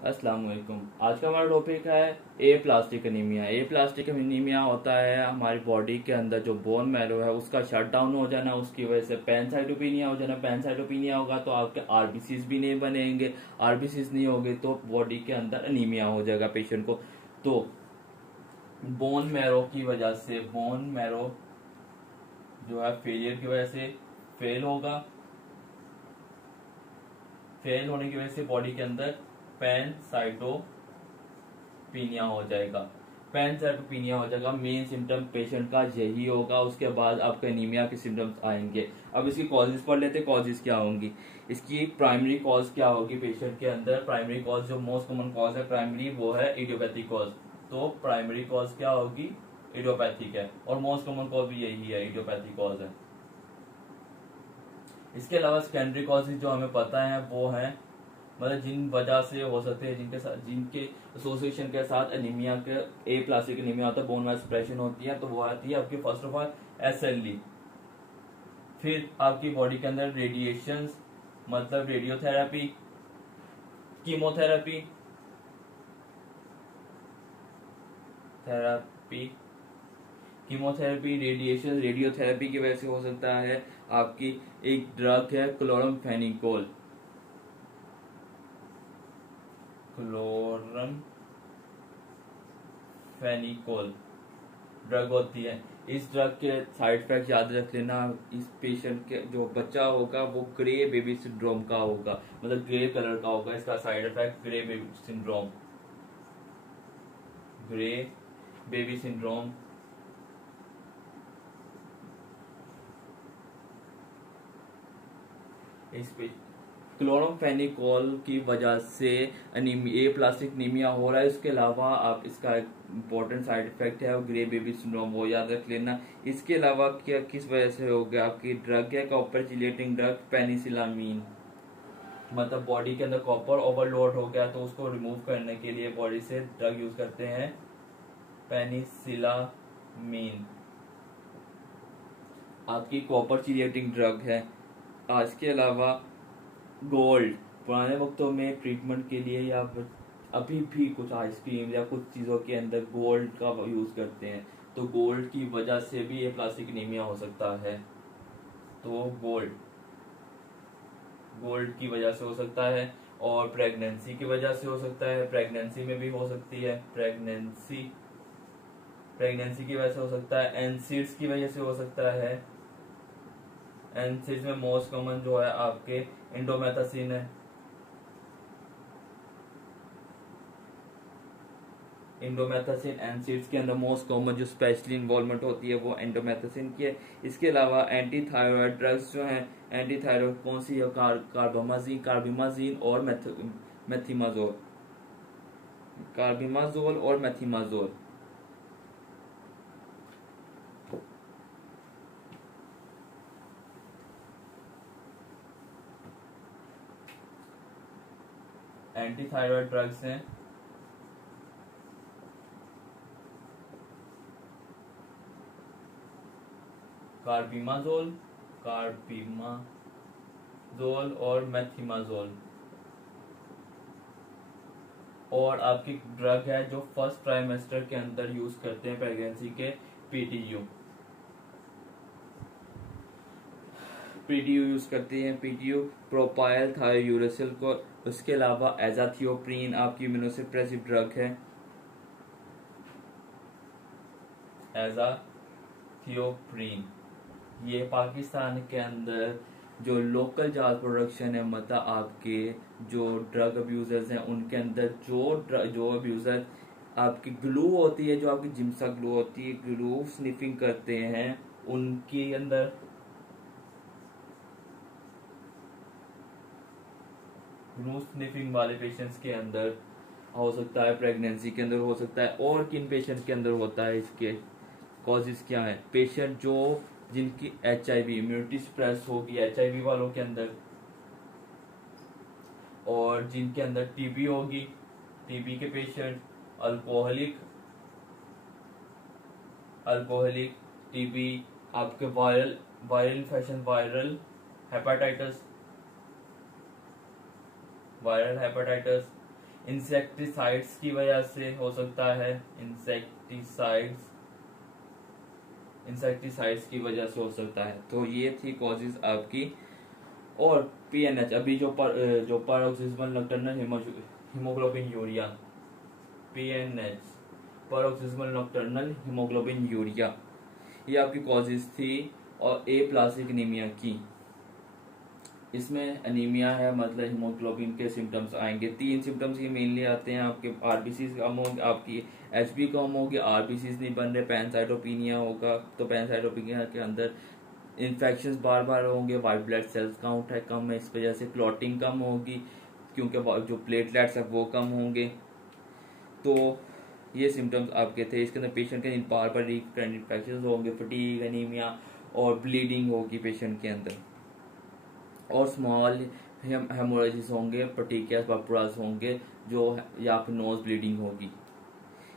अस्सलाम वालेकुम। आज का हमारा टॉपिक है ए प्लास्टिक एनीमिया। ए प्लास्टिक एनीमिया होता है हमारी बॉडी के अंदर जो बोन मैरो है उसका शट डाउन हो जाना, उसकी वजह से पैनसाइटोपिनिया हो जाना। पैनसाइटोपिनिया होगा तो आपके आरबीसीज भी नहीं बनेंगे, आरबीसीज नहीं होगे तो बॉडी के अंदर एनीमिया हो जाएगा पेशेंट को। तो बोन मैरो की वजह से, बोन मैरो जो है फेलियर की वजह से फेल होगा। फेल होने की वजह से बॉडी के अंदर पैनसाइटोपिनिया हो जाएगा। पैनसाइटोपिनिया हो जाएगा, मेन सिम्टम पेशेंट का यही होगा। उसके बाद आपको एनीमिया के सिम्टम्स आएंगे। अब इसकी कॉजेज पढ़ लेते, कॉजेज क्या होंगी। इसकी प्राइमरी कॉज क्या होगी पेशेंट के अंदर। प्राइमरी कॉज जो मोस्ट कॉमन कॉज है प्राइमरी, वो है इडियोपैथिक कॉज। तो प्राइमरी कॉज क्या होगी, इडियोपैथिक है, और मोस्ट कॉमन कॉज भी यही है, इडियोपैथिक कॉज है। इसके अलावा सेकेंडरी कॉजेज जो हमें पता है वो है, मतलब जिन वजह से हो सकते हैं, जिनके साथ, जिनके एसोसिएशन के साथ एनीमिया के, ए प्लास्टिक एनीमिया होता है, बोन मैरो सप्रेशन होती है। तो वो आती है आपकी फर्स्ट ऑफ ऑल एसएलई। फिर आपकी बॉडी के अंदर रेडिएशन, मतलब radiotherapy, chemotherapy, therapy, chemotherapy, radiation, radiotherapy की वजह से हो सकता है आपकी एक ड्रग है क्लोरमफेनिकोल। क्लोरमफेनिकोल ड्रग होती है। इस ड्रग के साइड इफेक्ट याद रख लेना। इस पेशेंट के जो बच्चा होगा वो ग्रे बेबी सिंड्रोम का होगा, मतलब ग्रे कलर का होगा। इसका side effect grey baby syndrome, grey baby syndrome. इस पे क्लोरोफेनिकोल की वजह से ए प्लास्टिक एनीमिया हो रहा है। इसके अलावा आप इसका इम्पोर्टेंट साइड इफेक्ट है ग्रे बेबी सिंड्रोम, वो याद रख लेना। इसके अलावा क्या किस वजह से हो गया, आपकी ड्रग है कॉपर चिलेटिंग ड्रग पेनिसिलामीन, मतलब बॉडी के अंदर कॉपर ओवरलोड हो गया तो उसको रिमूव करने के लिए बॉडी से ड्रग यूज करते हैं पेनिसिलामीन। आपकी कॉपर चिलेटिंग ड्रग है। आज के अलावा गोल्ड, पुराने वक्तों में ट्रीटमेंट के लिए या अभी भी कुछ आइसक्रीम या कुछ चीजों के अंदर गोल्ड का यूज करते हैं। तो गोल्ड की वजह से भी ये प्लास्टिक एनीमिया हो सकता है। तो गोल्ड, गोल्ड की वजह से हो सकता है, और प्रेगनेंसी की वजह से हो सकता है। प्रेगनेंसी में भी हो सकती है, प्रेगनेंसी, प्रेगनेंसी की वजह से हो सकता है। एनसीड्स की वजह से हो सकता है। एनसीड्स में मोस्ट कॉमन जो है आपके इंडोमेथासिन है। इंडोमेथासिन एनसीड्स के अंदर मोस्ट कॉमन जो स्पेशली इन्वॉल्वमेंट होती है वो इंडोमेथासिन की है। इसके अलावा एंटी थायराइड ड्रग्स जो हैं, एंटी थायराइड कौन सी है, कार्बिमाजीन और मेथिमाजोल, कार्बिमाजोल और मेथिमाजोल। एंटी थायराइड ड्रग्स हैं। कार्बिमाजोल, कार्बिमाजोल और मेथिमाजोल। और आपकी ड्रग है जो फर्स्ट ट्राइमेस्टर के अंदर यूज करते हैं प्रेगनेंसी के, पीटीयू, पीटीयू यूज करती हैं, पीटीयू प्रोपाइल थायोयूरेसिल को। उसके अलावा एजाथियोप्रीन आपकी इम्यूनोसप्रेसिव ड्रग है, एजाथियोप्रीन। ये पाकिस्तान के अंदर जो लोकल जाल प्रोडक्शन है, मतलब आपके जो ड्रग अब्यूजर्स हैं उनके अंदर जो अब्यूजर आपकी ग्लू होती है, जो आपकी जिम्सा ग्लू होती है, ग्लू स्निफिंग करते हैं उनके अंदर, ग्लू स्निफिंग वाले पेशेंट्स के अंदर हो सकता है, प्रेगनेंसी के अंदर हो सकता है। और किन पेशेंट के अंदर होता है, इसके कॉजेज क्या है। पेशेंट जो जिनकी एचआईवी इम्यूनिटी सप्रेस होगी, एचआईवी वालों के अंदर, और जिनके अंदर टीबी होगी, टीबी के पेशेंट, अल्कोहलिक, अल्कोहलिक टीबी, आपके viral viral infection, viral hepatitis, viral hepatitis, insecticides की वजह से हो सकता है, इंसेक्टिसाइड्स की वजह से हो सकता है। तो ये थी कॉजेज आपकी। और पीएनएच, अभी जो paroxysmal nocturnal haemoglobin urea, पीएनएच paroxysmal nocturnal haemoglobin urea, ये आपकी कॉजेज थी। और ए प्लास्टिक एनीमिया की, इसमें एनीमिया है मतलब हीमोग्लोबिन के सिम्टम्स आएंगे। 3 सिम्टम्स ये मेनली आते हैं, आपके आरबीसीज कम होंगे, आपकी एचबी कम होगी, आरबीसीज नहीं बन रहे, पैनसाइटोपिनिया होगा। तो पैनसाइटोपिनिया के अंदर इन्फेक्शंस बार बार होंगे, वाइट ब्लड सेल्स काउंट है कम है, इस वजह से क्लॉटिंग कम होगी, क्योंकि जो प्लेटलेट्स है वो कम होंगे। तो ये सिम्टम्स आपके थे। इसके अंदर पेशेंट के बार बार रिकरेंट इन्फेक्शंस होंगे, फटीग, एनीमिया और ब्लीडिंग होगी पेशेंट के अंदर, और स्मॉल हेमोरेजिस होंगे, पर्टिकुलर पर्पुरास होंगे जो, या फिर नोज ब्लीडिंग होगी।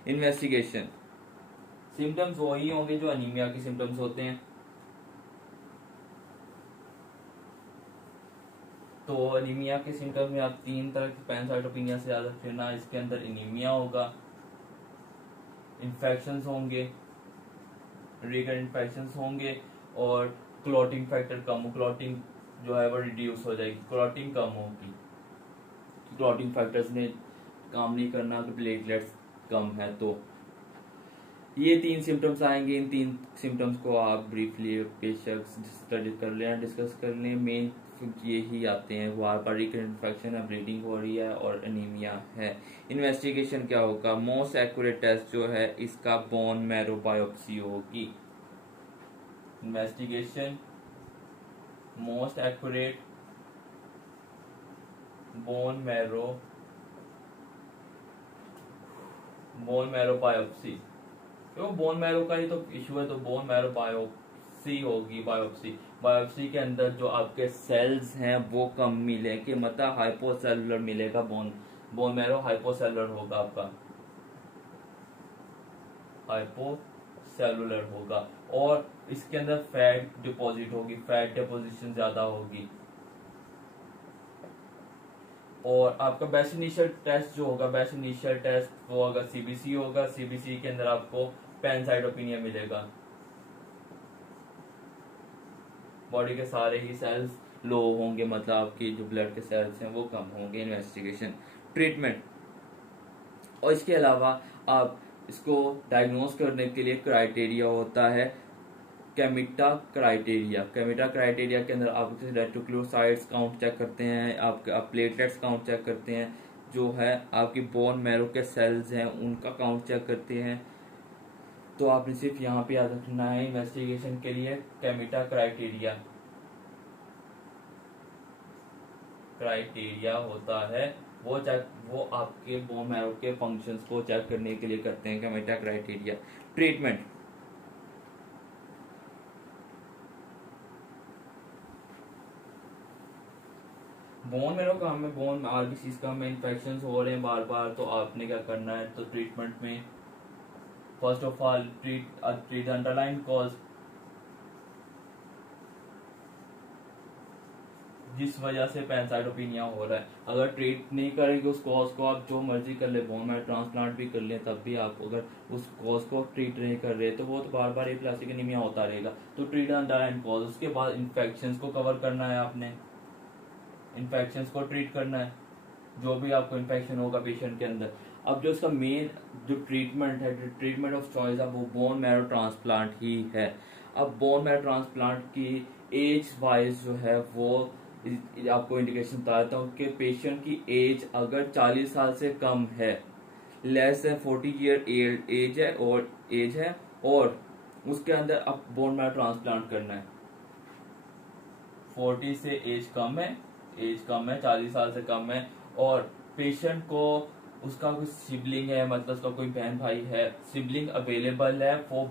इन्वेस्टिगेशन, सिम्टम्स वही होंगे जो एनीमिया के सिम्टम्स होते हैं। तो एनीमिया के सिम्टम्स में आप 3 तरह के पैनसाइटोपिनिया से याद रखना, इसके अंदर एनीमिया होगा, इन्फेक्शंस होंगे, रिकरेंट इन्फेक्शंस होंगे, और क्लॉटिंग फैक्टर कम, क्लॉटिंग जो है वो रिड्यूस हो जाएगी, क्लॉटिंग कम होगी। क्लॉटिंग फैक्टर्स ने काम नहीं करना कि प्लेटलेट्स कम है। तो ये 3 सिम्टम्स आएंगे। इन 3 सिम्टम्स को आप ब्रीफली बेशक स्टडी कर लें, डिस्कस कर लें। मेन यही आते हैं, बार बार रिकरेंट इन्फेक्शन है, ब्लीडिंग हो रही है और एनीमिया है। इन्वेस्टिगेशन क्या होगा? मोस्ट एक्यूरेट टेस्ट जो है इसका बोन मैरो बायोप्सी होगी। Investigation most accurate bone marrow biopsy, तो बोन मैरो का ही तो इशू है, तो बोन मैरो बायोप्सी होगी। बायोप्सी के अंदर जो आपके सेल्स हैं वो कम मिलेंगे, मतलब हाइपोसेलुलर मिलेगा, बोन मैरो हाइपोसेलुलर होगा, आपका हाइपोसेलुलर होगा। और इसके अंदर फैट डिपॉजिट होगी, फैट डिपोजिशन ज्यादा होगी। और आपका बेस्ट इनिशियल टेस्ट जो होगा, बेस्ट इनिशियल टेस्ट वो होगा सीबीसी होगा। सीबीसी के अंदर आपको पैनसाइटोपिनिया मिलेगा, बॉडी के सारे ही सेल्स लो होंगे, मतलब आपकी जो ब्लड के सेल्स हैं वो कम होंगे। इन्वेस्टिगेशन, ट्रीटमेंट, और इसके अलावा आप इसको डायग्नोज करने के लिए क्राइटेरिया होता है केमिटा क्राइटेरिया। केमिटा क्राइटेरिया के अंदर आप रेटिकुलोसाइट्स काउंट चेक करते हैं, आप प्लेटलेट्स काउंट चेक करते हैं, जो है आपकी बोन मैरो के सेल्स हैं उनका काउंट चेक करते हैं। तो आपने सिर्फ यहाँ पे याद रखना है इन्वेस्टिगेशन के लिए केमिटा क्राइटेरिया होता है, वो आपके बोन मैरो के फंक्शंस को चेक करने के लिए करते हैं, केमिटा क्राइटेरिया। ट्रीटमेंट, बोन मैरो का हमें बोन आरबीसीज का हमें इन्फेक्शन हो रहे हैं बार बार, तो आपने क्या करना है? तो ट्रीटमेंट में first of all treat underline cause, जिस वजह से पैनसाइटोपिनिया हो रहा है। अगर ट्रीट नहीं करेंगे उस कॉज को, आप जो मर्जी कर ले, बोन मैरो ट्रांसप्लांट भी कर ले, तब भी आप अगर उस कॉज को ट्रीट नहीं कर रहे तो वो तो बार बार एप्लास्टिक एनीमिया होता रहेगा। तो ट्रीट अंडरलाइन कॉज, उसके बाद इन्फेक्शंस को कवर करना है, आपने इन्फेक्शंस को ट्रीट करना है, जो भी आपको इन्फेक्शन होगा पेशेंट के अंदर। अब जो इसका मेन जो ट्रीटमेंट है, जो ट्रीटमेंट ऑफ चॉइस है, वो बोन मैरो ट्रांसप्लांट ही है। अब बोन मैरो ट्रांसप्लांट की एज वाइज जो है वो आपको इंडिकेशन बता देता हूँ कि पेशेंट की एज अगर 40 साल से कम है, लेस देन 40 ईयर एज है और उसके अंदर अब बोन मैरो ट्रांसप्लांट करना है। 40 से एज कम है, 40 साल से कम है, और पेशेंट को उसका कोई सिबलिंग है, मतलब उसका कोई बहन भाई है, सिबलिंग अवेलेबल है फॉर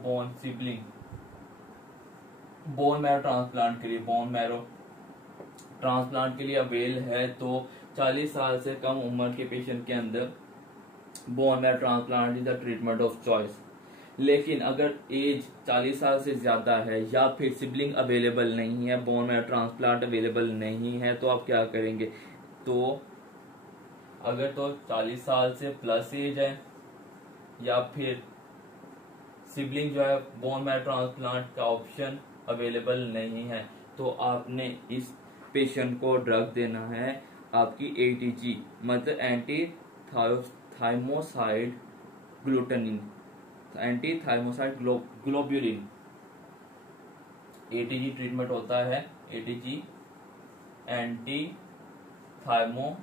बोन मैरो ट्रांसप्लांट के लिए, बोन मैरो ट्रांसप्लांट के लिए अवेल है, तो 40 साल से कम उम्र के पेशेंट के अंदर bone marrow transplant is the treatment of choice. लेकिन अगर एज 40 साल से ज्यादा है या फिर सिबलिंग अवेलेबल नहीं है, बोन मैरो ट्रांसप्लांट अवेलेबल नहीं है, तो आप क्या करेंगे? तो अगर तो 40 साल से प्लस एज है या फिर सिबलिंग जो है बोन मैरो ट्रांसप्लांट का ऑप्शन अवेलेबल नहीं है, तो आपने इस पेशेंट को ड्रग देना है आपकी एटीजी मतलब anti thymocyte glutamine, anti thymocyte globulin. ATG treatment होता है, ATG anti thymocyte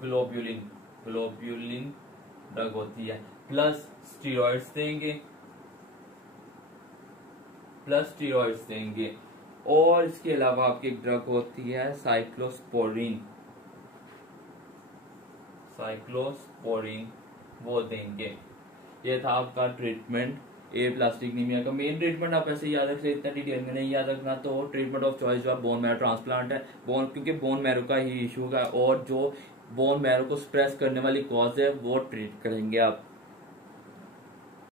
globulin drug होती है, प्लस स्टीरॉइड्स देंगे। और इसके अलावा आपकी एक ड्रग होती है साइक्लोस्पोरिन, वो देंगे। ये था आपका ट्रीटमेंट ए प्लास्टिक एनीमिया का। मेन ट्रीटमेंट आप ऐसे याद रख सकते, इतना डिटेल में नहीं याद रखना। तो ट्रीटमेंट ऑफ चॉइस जो है बोन मैरो ट्रांसप्लांट है, क्योंकि बोन मैरो का ही इशू है और जो बोन मैरो को स्प्रेस करने वाली कॉज है वो ट्रीट करेंगे आप।